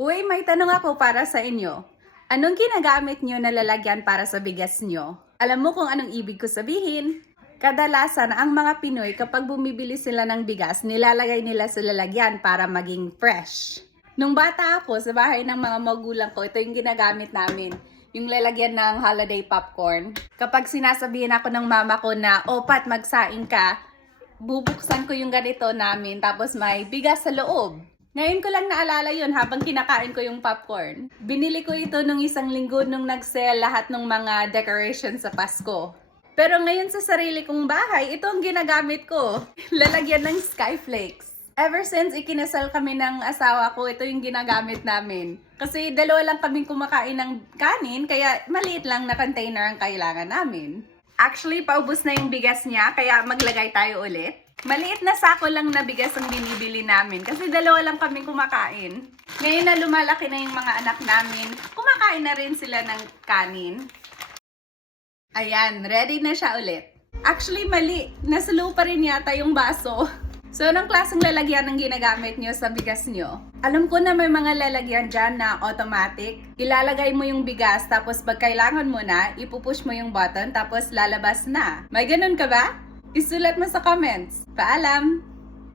Uy, may tanong ako para sa inyo. Anong ginagamit nyo na lalagyan para sa bigas nyo? Alam mo kung anong ibig ko sabihin? Kadalasan, ang mga Pinoy kapag bumibili sila ng bigas, nilalagay nila sa lalagyan para maging fresh. Nung bata ako, sa bahay ng mga magulang ko, ito yung ginagamit namin. Yung lalagyan ng holiday popcorn. Kapag sinasabihin ako ng mama ko na, "O Pat, magsaing ka," bubuksan ko yung ganito namin, tapos may bigas sa loob. Ngayon ko lang naalala yun habang kinakain ko yung popcorn. Binili ko ito nung isang linggo nung nag-sale lahat ng mga decorations sa Pasko. Pero ngayon sa sarili kong bahay, ito ang ginagamit ko. Lalagyan ng skyflakes. Ever since ikinasal kami ng asawa ko, ito yung ginagamit namin. Kasi dalawa lang kaming kumakain ng kanin, kaya maliit lang na container ang kailangan namin. Actually, paubos na yung bigas niya, kaya maglagay tayo ulit. Maliit na sako lang na bigas ang binibili namin kasi dalawa lang kaming kumakain. Ngayon na lumalaki na yung mga anak namin, kumakain na rin sila ng kanin. Ayan, ready na siya ulit. Actually, mali. Nasa low pa rin yata yung baso. So, anong klaseng lalagyan ang ginagamit nyo sa bigas nyo? Alam ko na may mga lalagyan dyan na automatic. Ilalagay mo yung bigas, tapos pag kailangan mo na, ipupush mo yung button, tapos lalabas na. May ganun ka ba? Isulat mo sa comments. Paalam!